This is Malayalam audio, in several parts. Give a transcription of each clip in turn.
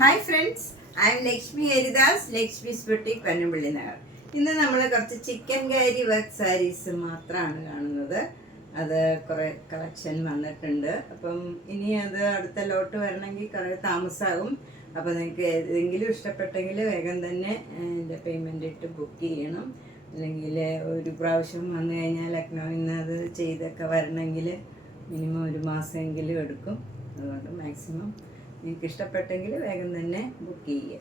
Hi friends, I M Lakshmi Haridas, Lakshmi's boutique, Panampilly Nagar. ഇന്ന് നമ്മൾ കുറച്ച് ചിക്കൻ കാരി വർക്ക് സാരീസ് മാത്രമാണ് കാണുന്നത്. അത് കുറേ കളക്ഷൻ വന്നിട്ടുണ്ട്. അപ്പം ഇനി അത് അടുത്ത ലോട്ട് വരണമെങ്കിൽ കുറേ താമസമാകും. അപ്പോൾ നിങ്ങൾക്ക് ഏതെങ്കിലും ഇഷ്ടപ്പെട്ടെങ്കിൽ വേഗം തന്നെ എൻ്റെ പേയ്മെൻ്റ് ഇട്ട് ബുക്ക് ചെയ്യണം. അല്ലെങ്കിൽ ഒരു പ്രാവശ്യം വന്നു കഴിഞ്ഞാൽ ലക്നൗവിൽ നിന്ന് അത് ചെയ്തൊക്കെ വരണമെങ്കിൽ മിനിമം ഒരു മാസമെങ്കിലും എടുക്കും. അതുകൊണ്ട് മാക്സിമം നിങ്ങൾക്ക് ഇഷ്ടപ്പെട്ടെങ്കിൽ വേഗം തന്നെ ബുക്ക് ചെയ്യുക.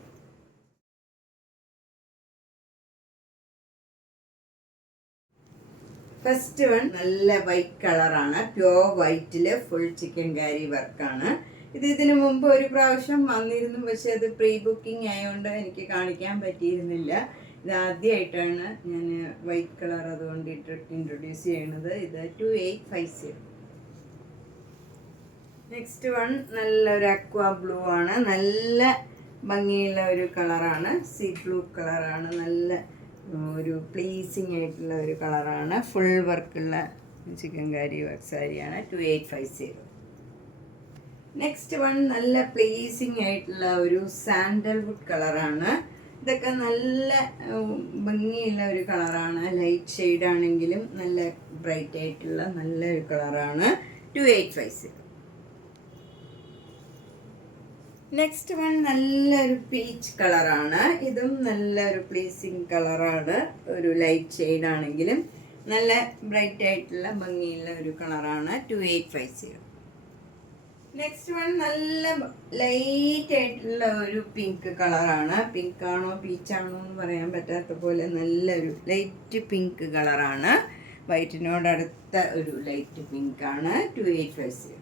ഫസ്റ്റ് വൺ നല്ല വൈറ്റ് കളറാണ്, പ്യോർ വൈറ്റിൽ ഫുൾ ചിക്കൻ കാരി വർക്കാണ്. ഇതിന് മുമ്പ് ഒരു പ്രാവശ്യം വന്നിരുന്നു, പക്ഷെ അത് പ്രീ ബുക്കിംഗ് ആയതുകൊണ്ട് എനിക്ക് കാണിക്കാൻ പറ്റിയിരുന്നില്ല. ഇത് ആദ്യമായിട്ടാണ് ഞാൻ വൈറ്റ് കളർ അതുകൊണ്ട് ഇൻട്രൊഡ്യൂസ് ചെയ്യുന്നത്. ഇത് 2850. നെക്സ്റ്റ് വൺ നല്ലൊരു അക്വാ ബ്ലൂ ആണ്, നല്ല ഭംഗിയുള്ള ഒരു കളറാണ്, സീ ബ്ലൂ കളറാണ്, നല്ല ഒരു പ്ലീസിങ് ആയിട്ടുള്ള ഒരു കളറാണ്. ഫുൾ വർക്കുള്ള ചിക്കൻ കാരി വർക്ക് സാരിയാണ്. 2850. നെക്സ്റ്റ് വൺ നല്ല പ്ലീസിങ് ആയിട്ടുള്ള ഒരു സാൻഡൽവുഡ് കളറാണ്. ഇതൊക്കെ നല്ല ഭംഗിയുള്ള ഒരു കളറാണ്. ലൈറ്റ് ഷെയ്ഡ് ആണെങ്കിലും നല്ല ബ്രൈറ്റ് ആയിട്ടുള്ള നല്ലൊരു കളറാണ്. 2850. നെക്സ്റ്റ് വൺ നല്ലൊരു പീച്ച് കളറാണ്. ഇതും നല്ലൊരു പ്ലീസിങ് കളറാണ്. ഒരു ലൈറ്റ് ഷെയ്ഡ് ആണെങ്കിലും നല്ല ബ്രൈറ്റ് ആയിട്ടുള്ള ഭംഗിയുള്ള ഒരു കളറാണ്. 2850. നെക്സ്റ്റ് വൺ നല്ല ലൈറ്റ് ആയിട്ടുള്ള ഒരു പിങ്ക് കളറാണ്. പിങ്ക് ആണോ പീച്ചാണോ എന്ന് പറയാൻ പറ്റാത്ത പോലെ നല്ലൊരു ലൈറ്റ് പിങ്ക് കളറാണ്. വൈറ്റിനോടടുത്ത ഒരു ലൈറ്റ് പിങ്ക് ആണ്. 2850.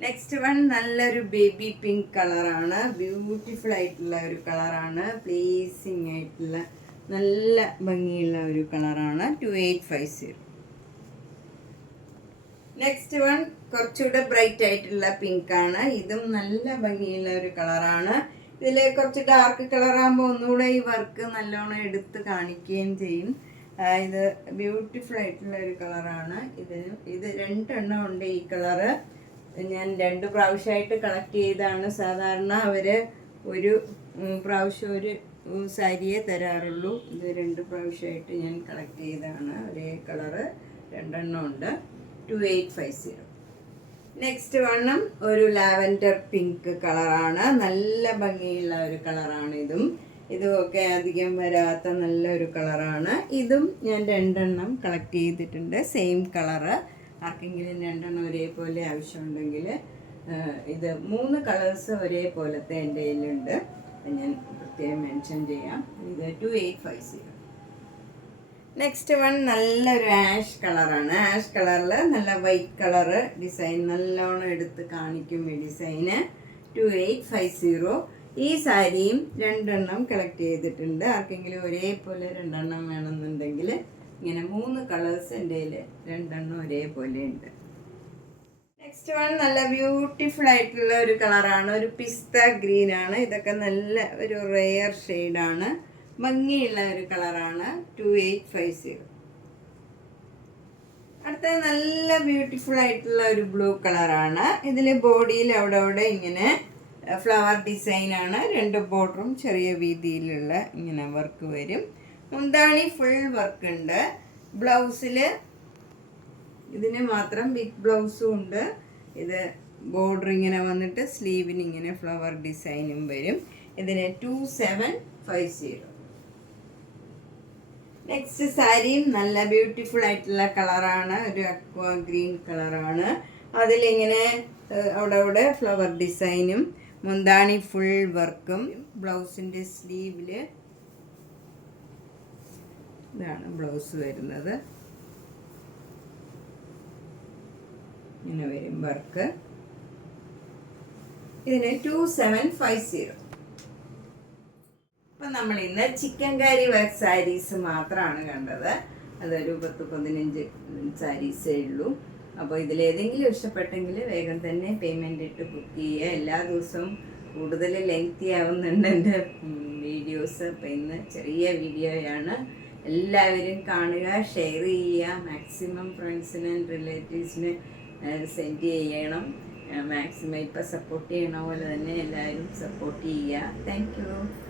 നെക്സ്റ്റ് വൺ നല്ലൊരു ബേബി പിങ്ക് കളറാണ്. ബ്യൂട്ടിഫുൾ ആയിട്ടുള്ള ഒരു കളറാണ്. പ്ലീസിങ് ആയിട്ടുള്ള നല്ല ഭംഗിയുള്ള ഒരു കളറാണ്. 2850. നെക്സ്റ്റ് വൺ കുറച്ചുകൂടെ ബ്രൈറ്റ് ആയിട്ടുള്ള പിങ്ക് ആണ്. ഇതും നല്ല ഭംഗിയുള്ള ഒരു കളറാണ്. ഇതിൽ കുറച്ച് ഡാർക്ക് കളറാകുമ്പോൾ ഒന്നുകൂടെ ഈ വർക്ക് നല്ലോണം എടുത്ത് കാണിക്കുകയും ചെയ്യും. ഇത് ബ്യൂട്ടിഫുൾ ആയിട്ടുള്ള ഒരു കളറാണ്. ഇത് രണ്ടെണ്ണം ഉണ്ട് ഈ കളറ്. ഞാൻ 2 പ്രാവശ്യമായിട്ട് കളക്ട് ചെയ്താണ്. സാധാരണ അവർ ഒരു പ്രാവശ്യം ഒരു സാരിയെ തരാറുള്ളൂ. ഇത് 2 പ്രാവശ്യമായിട്ട് ഞാൻ കളക്ട് ചെയ്തതാണ്. ഒരേ കളറ് 2 എണ്ണം ഉണ്ട്. 2850. നെക്സ്റ്റ് വണ്ണം ഒരു ലാവൻഡർ പിങ്ക് കളറാണ്. നല്ല ഭംഗിയുള്ള ഒരു കളറാണ്. ഇതുമൊക്കെ അധികം വരാത്ത നല്ലൊരു കളറാണ്. ഇതും ഞാൻ 2 എണ്ണം കളക്ട് ചെയ്തിട്ടുണ്ട്. Same colour. ആർക്കെങ്കിലും 2 എണ്ണം ഒരേപോലെ ആവശ്യമുണ്ടെങ്കിൽ ഇത് 3 കളേഴ്സ് ഒരേപോലത്തെ എൻ്റെ കയ്യിലുണ്ട്. ഞാൻ പ്രത്യേകം മെൻഷൻ ചെയ്യാം. ഇത് 2850. നെക്സ്റ്റ് വൺ നല്ലൊരു ആഷ് കളറാണ്. ആഷ് കളറിൽ നല്ല വൈറ്റ് കളറ് ഡിസൈൻ നല്ലോണം എടുത്ത് കാണിക്കും ഈ ഡിസൈന്. 2850. ഈ സാരിയും 2 എണ്ണം കളക്ട് ചെയ്തിട്ടുണ്ട്. ആർക്കെങ്കിലും ഒരേപോലെ 2 എണ്ണം വേണമെന്നുണ്ടെങ്കിൽ ഇങ്ങനെ 3 കളേഴ്സ് എൻ്റെ കയ്യിൽ 2 എണ്ണം ഒരേപോലെ ഉണ്ട്. നെക്സ്റ്റ് വൺ നല്ല ബ്യൂട്ടിഫുൾ ആയിട്ടുള്ള ഒരു കളറാണ്. ഒരു പിസ്ത ഗ്രീൻ ആണ്. ഇതൊക്കെ നല്ല ഒരു റെയർ ഷെയ്ഡാണ്. ഭംഗിയുള്ള ഒരു കളറാണ്. 2850. അടുത്തത് നല്ല ബ്യൂട്ടിഫുൾ ആയിട്ടുള്ള ഒരു ബ്ലൂ കളറാണ്. ഇതിൽ ബോഡിയിൽ അവിടെ ഇങ്ങനെ ഫ്ലവർ ഡിസൈനാണ്. 2 ബോർഡറും ചെറിയ വീതിയിലുള്ള ഇങ്ങനെ വർക്ക് വരും. മുന്താണി ഫുൾ വർക്ക് ഉണ്ട്. ബ്ലൗസിൽ ഇതിന് മാത്രം ബിഗ് ബ്ലൗസും ഉണ്ട്. ഇത് ബോർഡർ ഇങ്ങനെ വന്നിട്ട് സ്ലീവിന് ഇങ്ങനെ ഫ്ലവർ ഡിസൈനും വരും. ഇതിന് 2750. നെക്സ്റ്റ് സാരിയും നല്ല ബ്യൂട്ടിഫുൾ ആയിട്ടുള്ള കളറാണ്. ഒരു അക്വാ ഗ്രീൻ കളറാണ്. അതിലിങ്ങനെ അവിടെ ഫ്ലവർ ഡിസൈനും മുന്താണി ഫുൾ വർക്കും. ബ്ലൗസിൻ്റെ സ്ലീവിൽ ഇതാണ് ബ്ലൗസ് വരുന്നത്. ഇങ്ങനെ വരും വർക്ക്. ഇതിന് 2750. അപ്പം നമ്മൾ ഇന്ന് ചിക്കൻ കാരി വർക്ക് സാരീസ് മാത്രമാണ് കണ്ടത്. അതൊരു 10-15 സാരീസേ ഉള്ളൂ. അപ്പോൾ ഇതിലേതെങ്കിലും ഇഷ്ടപ്പെട്ടെങ്കിൽ വേഗം തന്നെ പേയ്മെൻ്റ് ഇട്ട് ബുക്ക് ചെയ്യുക. എല്ലാ ദിവസവും കൂടുതൽ ലെങ്തി ആവുന്നുണ്ട് എൻ്റെ വീഡിയോസ്. അപ്പോൾ ഇന്ന് ചെറിയ വീഡിയോയാണ്. എല്ലാവരും കാണുക, ഷെയർ ചെയ്യുക, മാക്സിമം ഫ്രണ്ട്സിന് ആൻഡ് റിലേറ്റീവ്സിന് സെൻഡ് ചെയ്യണം. മാക്സിമം ഇപ്പം സപ്പോർട്ട് ചെയ്യണ പോലെ തന്നെ എല്ലാവരും സപ്പോർട്ട് ചെയ്യുക. Thank you.